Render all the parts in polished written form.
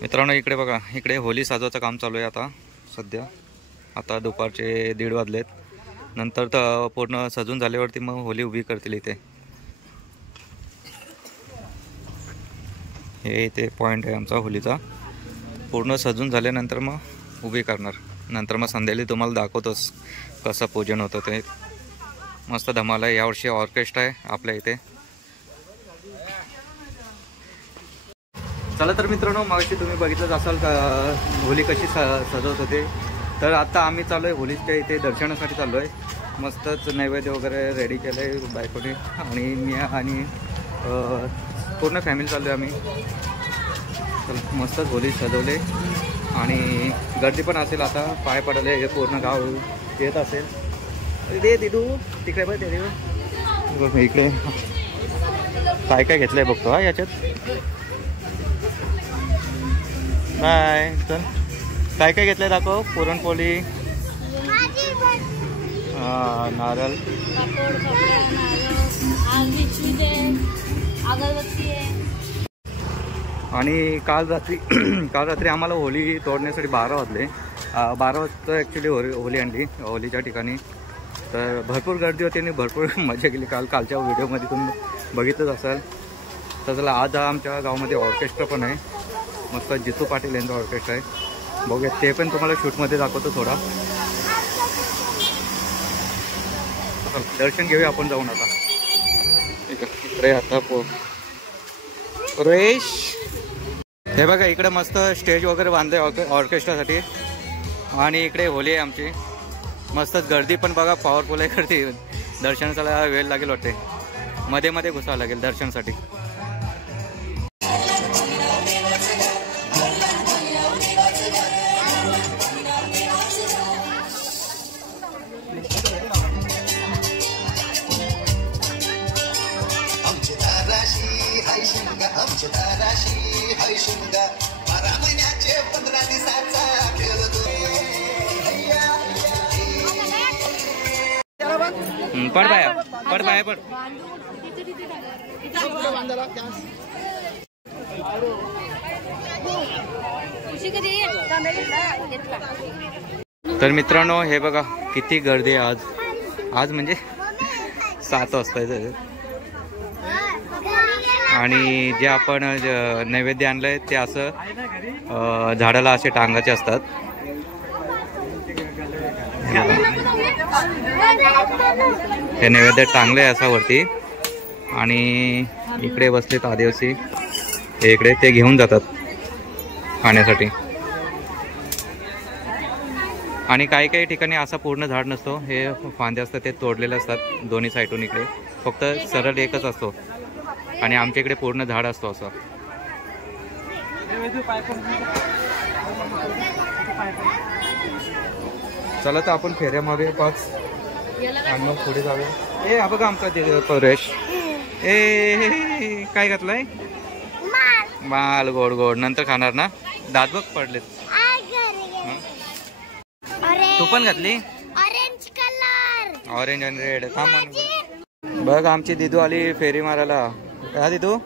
मित्रांनो इकडे बघा, इकडे होली साजवायचं काम चालू आहे आता सध्या. आता दुपारचे 1:30 वाजलेत. नंतर तर पूर्ण सजून झाल्यावरती मग होली उभी करतील इथे. हे इथे पॉईंट आहे आमचा होलीचा. पूर्ण सजून झाल्यानंतर मग उभी करणार. नंतर मग संध्याकाळी तुम्हाला दाखवतोच कसं पूजन होतं ते. मस्त धमाल आहे. यावर्षी ऑर्केस्ट्रा आहे आपल्या इथे. चला तर मित्रांनो, मागची तुम्ही बघितलंच असाल का होली कशी सजवत होते. तर आता आम्ही चाललो आहे होलीच्या इथे दर्शनासाठी चाललो आहे. मस्तच नैवेद्य वगैरे रेडी केलं आहे बायकोने आणि मी आणि पूर्ण फॅमिली चाललो आहे आम्ही. चला मस्तच होली सजवले आणि गर्दी पण असेल. आता पाय पडले, हे पूर्ण गाव येत असेल. दे दिदू तिकडे बघ, ते इकडे काय काय घेतलंय बघतो हा याच्यात. बाय. चल काय काय घेतलंय दाखव. पुरणपोळी, नारळ, आणि काल रात्री आम्हाला होली तोडण्यासाठी 12 वाजले. 12 वाजता ॲक्च्युली होली आणली होलीच्या ठिकाणी. तर भरपूर गर्दी होती आणि भरपूर मजा केली. कालच्या व्हिडिओमध्ये तुम्ही बघितलंच असाल. तर चला आज आमच्या गावामध्ये ऑर्केस्ट्रा पण आहे. मस्त जितू पाटील यांचा ऑर्केस्ट्रा आहे. बघूया, ते पण तुम्हाला शूटमध्ये दाखवतो थोडा. दर्शन घेऊया आपण जाऊन आता. इकडे आता सुरेश, हे बघा इकडे मस्त स्टेज वगैरे बांधले ऑर्केस्ट्रासाठी. आणि इकडे होली आहे आमची. मस्तच गर्दी पण बघा पॉवरफुल आहे. गर्दी दर्शनाला वेळ लागेल वाटते. मध्ये मध्ये घुसावं लागेल दर्शनासाठी. पड बाया, पड बाया, पड. तर मित्रांनो हे बघा किती गर्दी आहे आज म्हणजे 7 वाजता. आणि जे आपण नैवेद्य आणलंय ते असं झाडाला असे टांगाचे असतात. हे नैवेद्य टांगले असा वरती. आणि इकडे बसलेत आदिवासी, हे इकडे ते घेऊन जातात खाण्यासाठी. आणि काही ठिकाणी असा पूर्ण झाड नसतो. हे फांदे असतात ते तोडलेले असतात दोन्ही साईडून. इकडे फक्त सरळ एकच असतो आणि आमच्या इकडे पूर्ण झाड असतो असं. चला तर आपण फेऱ्या मारूया 5 आणि मग पुढे जाऊया. ए हा बघा आमचा परेश. ए काय घातलंय? माल गोड गोड नंतर खाणार ना. दात बघ पडलेत. तू पण घातली ऑरेंज आणि रेड. थांब बघ आमची दिदू आली फेरी मारायला. हा दिदू,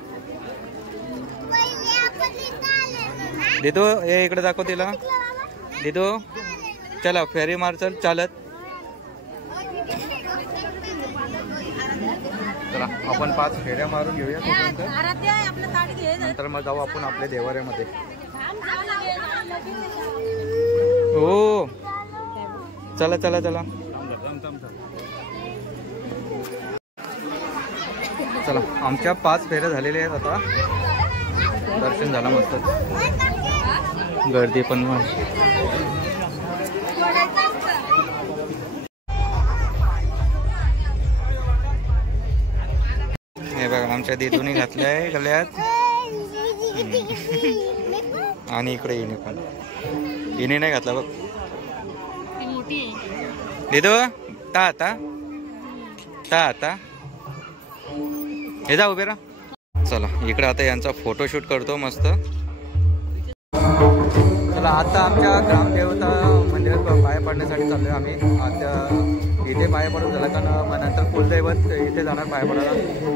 दिदू हे इकडे दाखव तिला. दिदू चला फेरी मार, चल चालत. चला आपण 5 फेऱ्या मारून घेऊया. नंतर मग जाऊ आपण आपल्या देवाऱ्यामध्ये. हो चला चला चला चला. आमच्या 5 फेऱ्या झालेल्या आहेत आता. दर्शन झालं मस्त. गर्दी पण हे बघा आमच्या दिदूने घातलंय गळ्यात. आणि इकडे इने पण, इने नाही घातला बघ दिदू. ता आता हे जा उभे राहा. चला इकडे आता यांचा फोटोशूट करतो मस्त. चला आता आमच्या ग्रामदेवता मंदिरात पाया पडण्यासाठी चाललोय आम्ही. आता इथे पाया पडून झालं का नंतर कुलदैवत इथे जाणार पाया पडायला.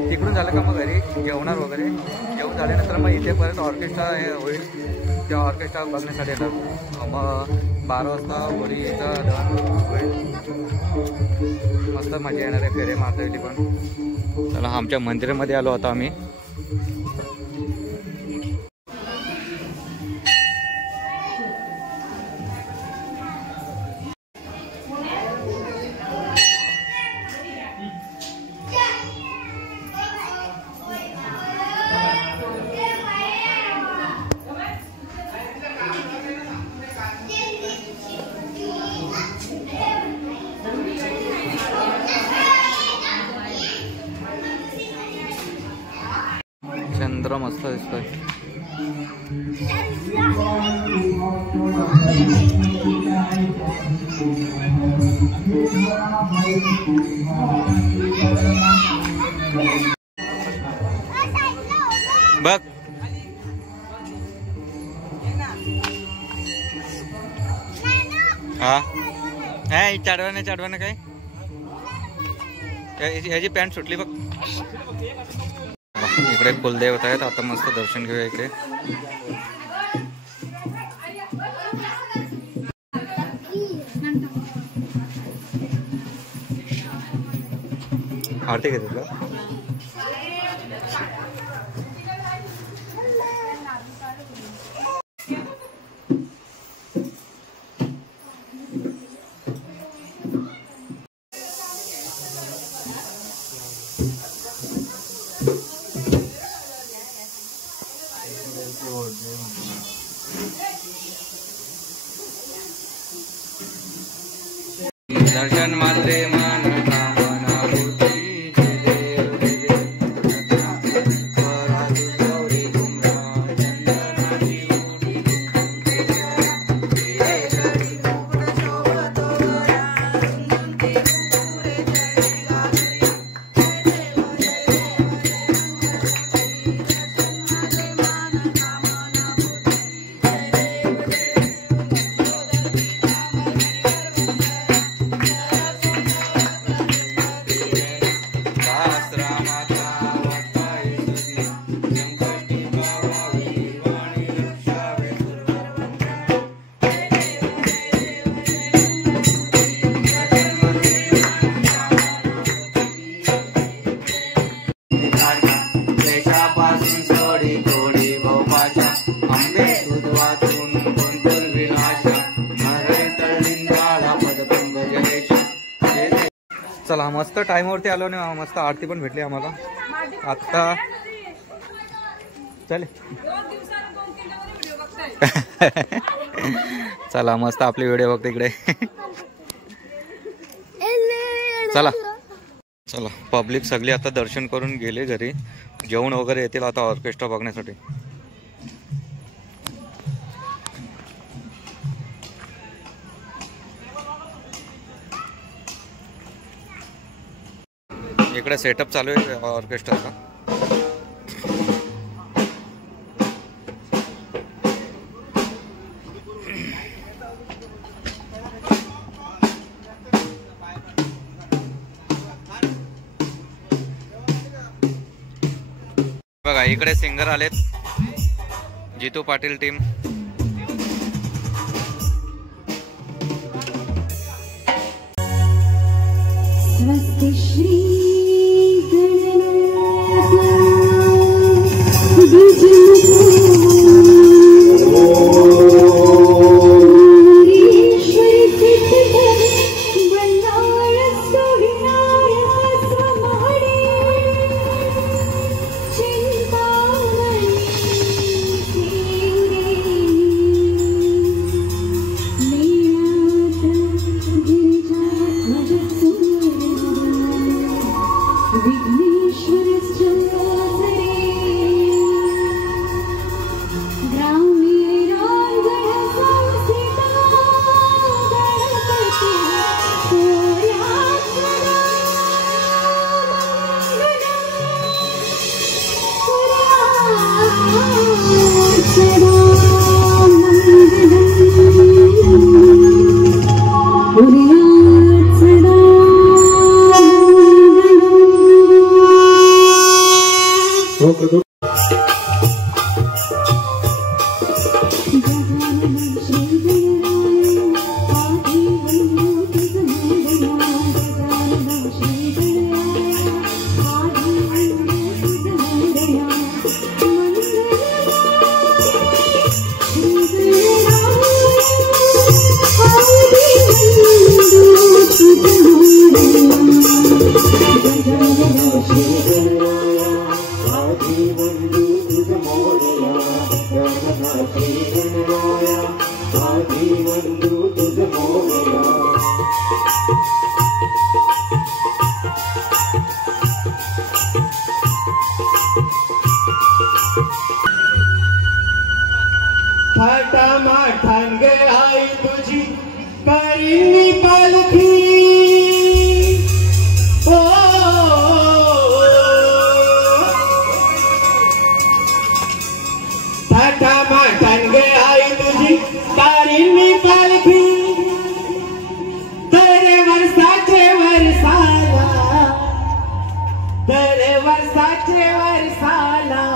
तिकडून झालं का मग घरी जेवणार वगैरे. जेवण झाल्यानंतर मग इथे परत ऑर्केस्ट्रा होईल. त्या ऑर्केस्ट्रा बघण्यासाठी येतात. मग 12 वाजता होळीचा दहन होईल. मस्त मजा येणार आहे, फेरे मारता येईल पण. चला आमच्या मंदिरामध्ये आलो होतो आम्ही. चंद्र मस्त दिसतोय. बघ हा चाडवाने काय याची पॅन्ट सुटली बघ. इकडे कुलदेवता आहेत. आता मस्त दर्शन घेऊया इकडे. आरती घेतात का? दर्शन मात्रे मन कामना बुद्धी देव गौरी गुमरा चंदनाची चला मस्त टाइमवरती आलो ना. मस्त आरती पण भेटली आम्हाला आता. चल चला मस्त आपली व्हिडिओ बघते इकडे. चला चला पब्लिक सगळी आता दर्शन करून गेले घरी. जेवण वगैरे येतील आता ऑर्केस्ट्रा बघण्यासाठी. इकडे सेटअप चालू आहे ऑर्केस्ट्राचा. बघा इकडे सिंगर आलेत. जितू पाटील टीम. थाटा माठान गे आई तुझी करीनी पालखी ओ थाटा माठान गे आई तुझी करीनी पालखी तेरे वर्षाचे वर्षाला तेरे वर्षाचे वर्षाला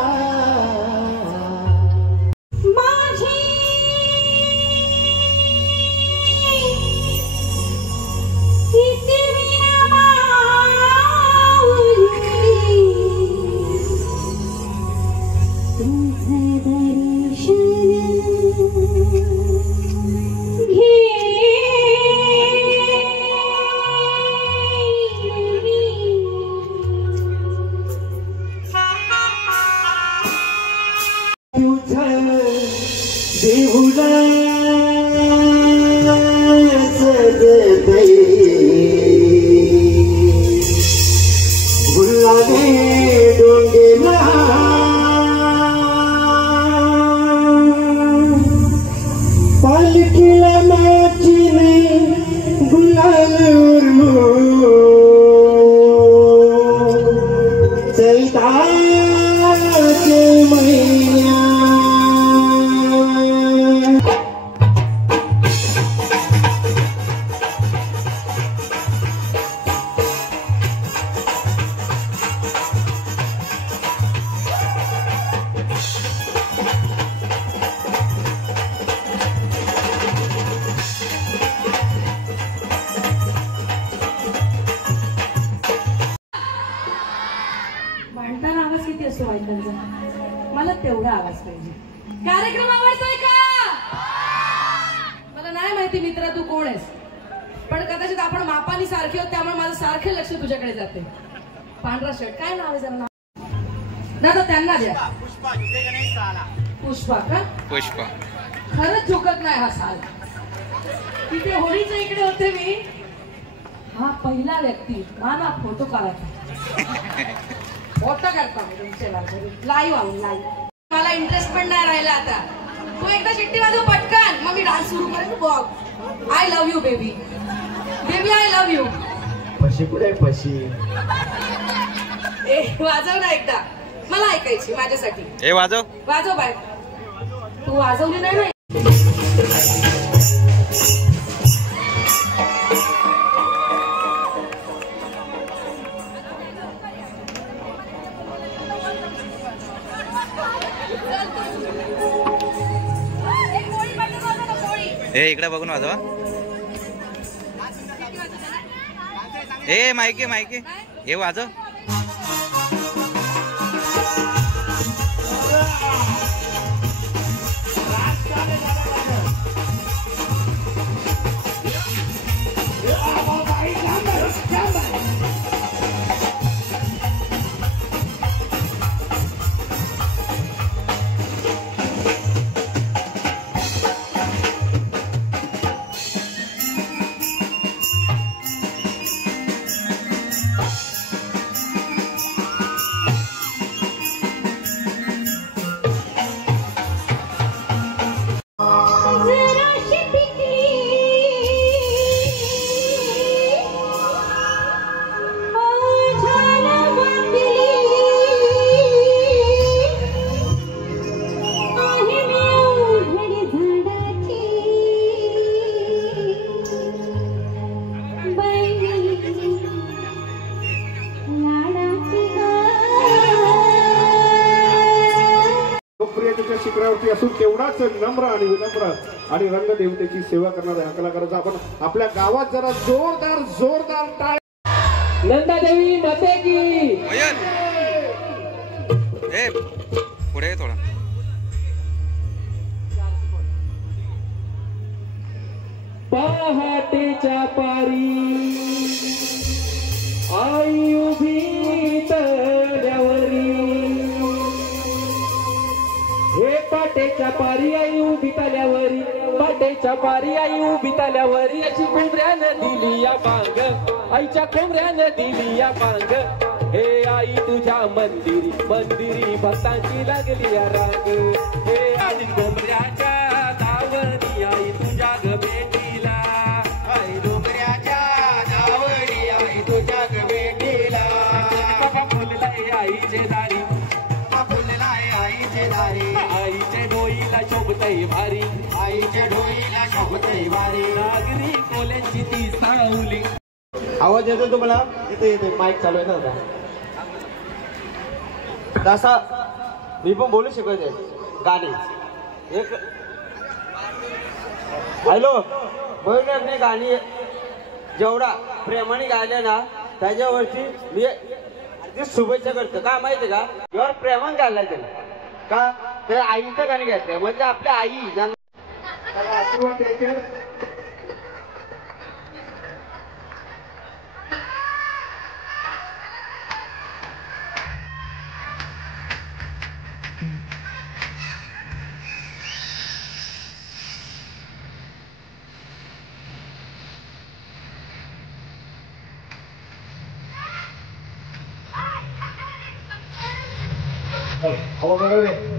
मला तेवढा आवाज पाहिजे. कार्यक्रम आवडतोय का? मला नाही माहिती मित्रा तू कोण आहेस, पण कदाचित आपण मापानी सारखे आहोत त्यामुळे माझं सारखे लक्ष तुझ्याकडे जाते. पांढरा शर्ट काय नाव आहे जरा दादा त्यांना द्या. पुष्पा का? पुष्पा खरंच झुकत नाही हा साल. तिथे होळीच्या इकडे होते मी, हा पहिला व्यक्ती मला फोटो काढायचा. फोटो काढता लाईव्ह आहो लाईव्ह. मला इंटरेस्ट पण नाही राहिला आता. तू एकदा शिट्टी वाजव पटकन, मग मी डान्स सुरू करेन. बॉग I love you baby, baby I love you. पशी कुठे पशी? ए वाजव ना एकदा, मला ऐकायची माझ्यासाठी. ए वाजव वाजव बाय. तू वाजवली नाही ना. ए इकडे बघून वाजवा. ए मायके मायके हे वाजव. शिखरावरती असून तेवढाच नम्र आणि विनम्र आणि रंगदेवतेची सेवा करणाऱ्या कलाकाराचा आपण आपल्या गावात जरा जोरदार जोरदार टाळ. नंदादेवी माते की. ए पुढे थोडा. पहाटेच्या पारी आई उभी तळ्यावरी हे पाटेच्या पारी आई उभी तळ्यावरी पाटेच्या पारी आई उभी तळ्यावरी अशी कोंबऱ्यानं दिली या बांग आईच्या कोंबऱ्यानं दिली या बांग हे आई तुझ्या मंदिरी मंदिरी भक्तांची लागली या रांग हे आई कोंबऱ्याच्या दावणी आई तुझ्या ग भेटीला आई डोंगऱ्याच्या दावणी आई तुझ्या ग भेटीला फुललाय आईचे दारी फुललाय आईचे दारी आईचे डोईला शोभतय भारी आईचे डोईला शोभतय भारी नागरी कोल्यांची ती सावली आवाज येतो तुम्हाला इथे येते माईक चालू आहे ना तसा मी पण बोलू शकत आहे गाणी एक हॅलो बघणार नाही गाणी जेवढा प्रेमाने गायले ना त्याच्यावरती मी शुभेच्छा करतो का माहिती का एवढं प्रेमान गायला त्याला का तर आईचं गाणी घ्यायचं म्हणजे आपल्या आई ज्यांना आशीर्वाद द्यायचे हवा बघा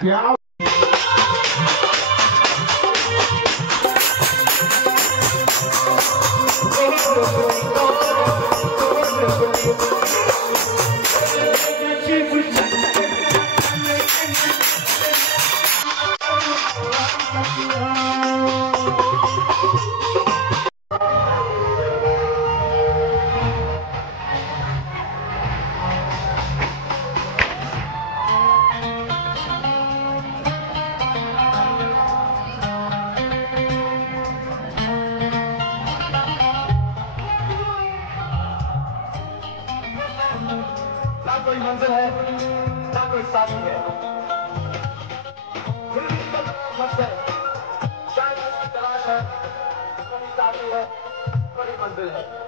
त्या कोई मंजिल है ना कोई साथी है शायद तलाश है कोई साथी है कोई मंजिल है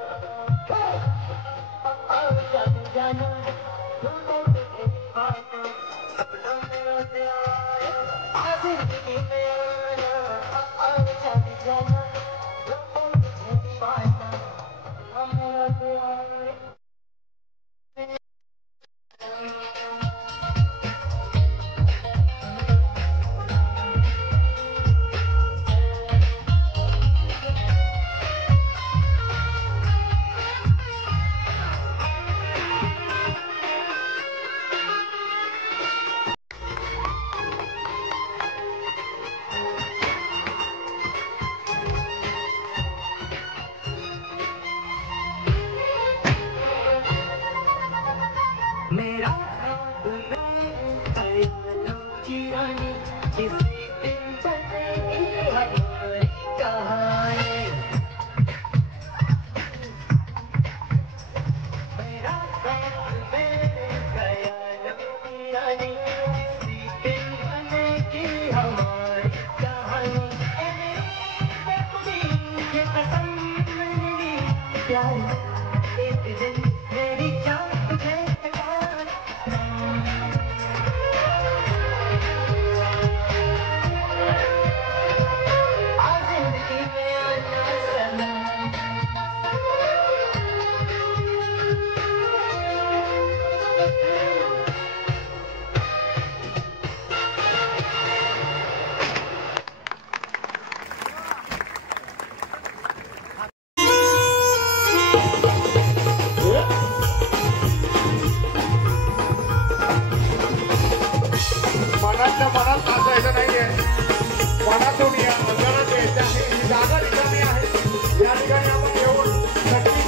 मनातल्या मनात असायचं नाहीये मनातून या अंगणात यायचं आहे ही जागा रिकामी आहे या ठिकाणी आपण येऊन नक्की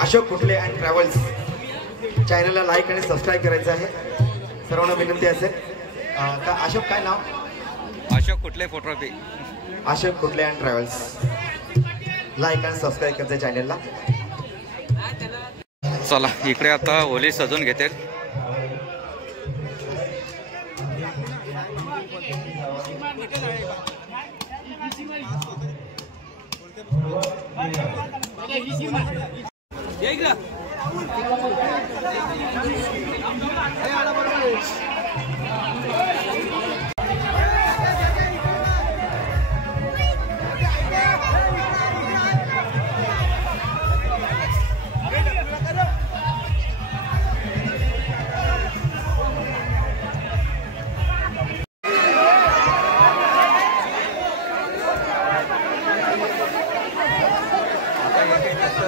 अशोक कुठले अँड ट्रॅव्हल्स चॅनलला लाईक आणि सबस्क्राईब करायचं आहे सर्वांना विनंती असेल का अशोक काय नाव अशोक कुठले फोटोग्राफी अशोक कुठले अँड ट्रॅव्हल्स लाईक आणि सबस्क्राईब करायचं चॅनलला चला इकडे आता होली सजून घेते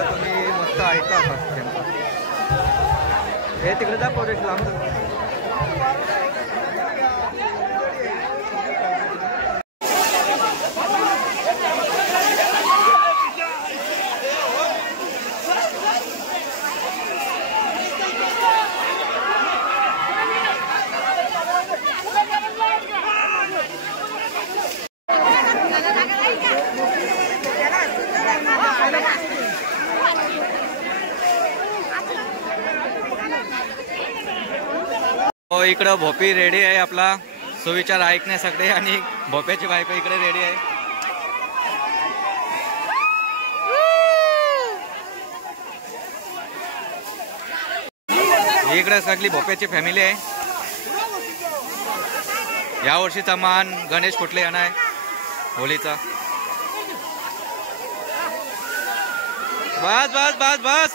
तुम्ही मस्त ऐका हे तिकडे जा पोरेश लांब इकडं भोपी रेडी आहे आपला सुविचार ऐकण्यासाठी आणि भोप्याची बायको इकडे रेडी आहे इकडे सगळी भोप्याची फॅमिली आहे या वर्षीचा मान गणेश कुठले यांना आहे होलीचा. बस बस बस बस.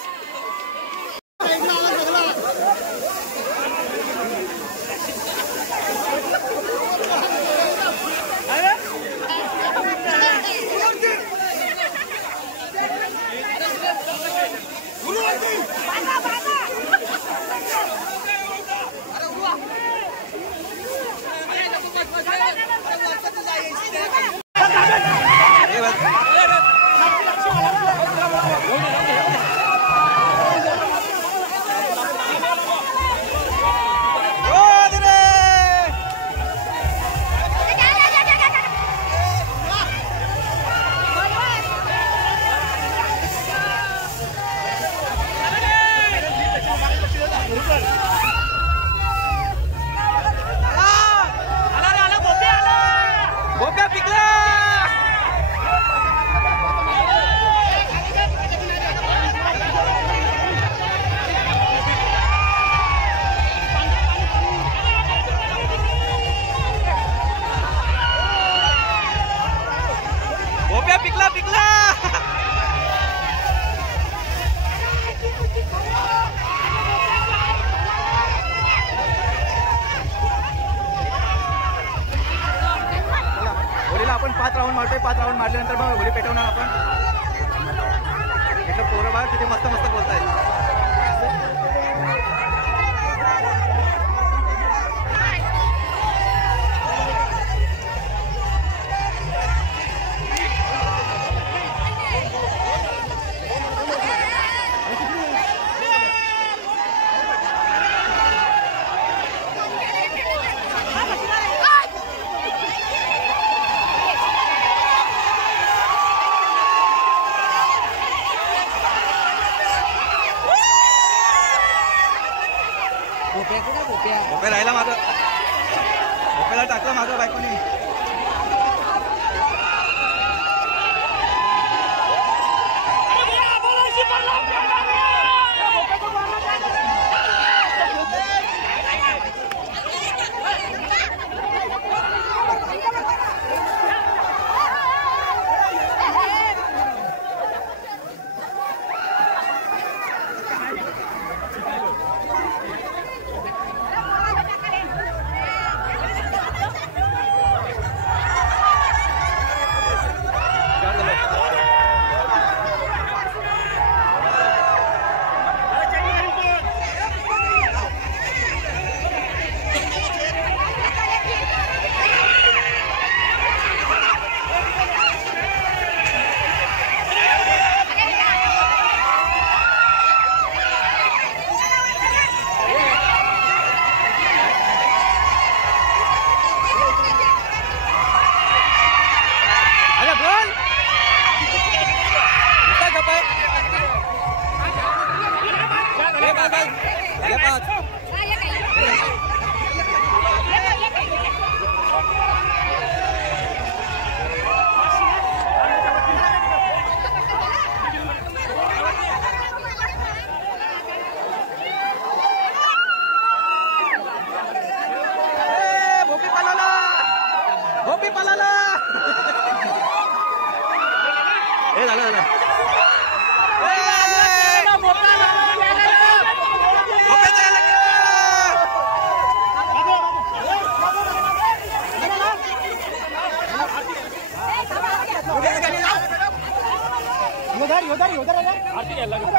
आपण 5 राऊंड मारतोय. 5 राऊंड मारल्यानंतर मग होली पेटवणार आपण. इथं पोरं बघा किती मस्त मस्त बोलतायत. भोपे राहिला माझं. भोपेला टाकलं माझं बायकोनी.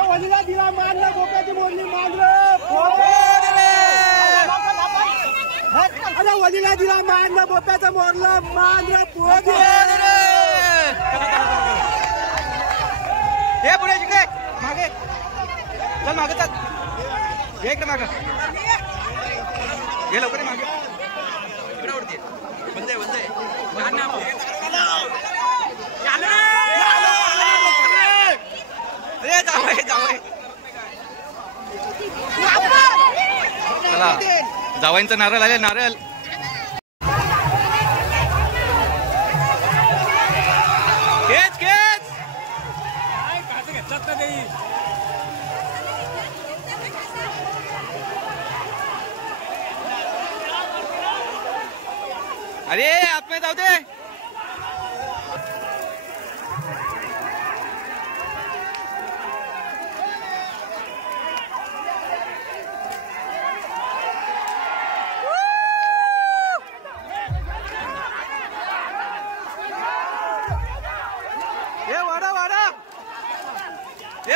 वलीला दिला मानलं गोप्याची बोलणी मानलं. वलीला दिला मानलं बोप्याचं मोरलं मानलं. हे पुढे जिकडे मागे चल. मागे चल. हे इकडे मागे. हे लवकर मागे. इकडे उडते. बंद आहे बंद आहे. चला जावयांचं नारळ आले. नारळ खेच खेच. अरे आतमध्ये जाऊ दे.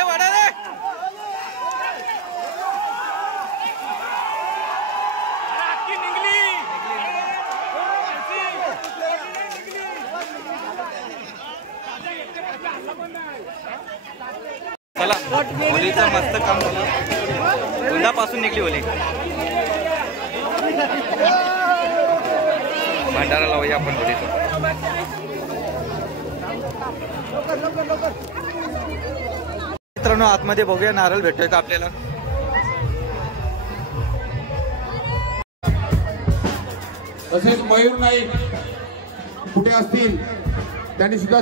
वाडा रे. चला होलीचं मस्त काम झालं. उंदापासून निघली होली. भंडारा लावूया आपण होलीचं. मित्रांनो आतमध्ये बघूया नारळ भेटतोय का आपल्याला. तसेच मयूर नाईक कुठे असतील त्यांनी सुद्धा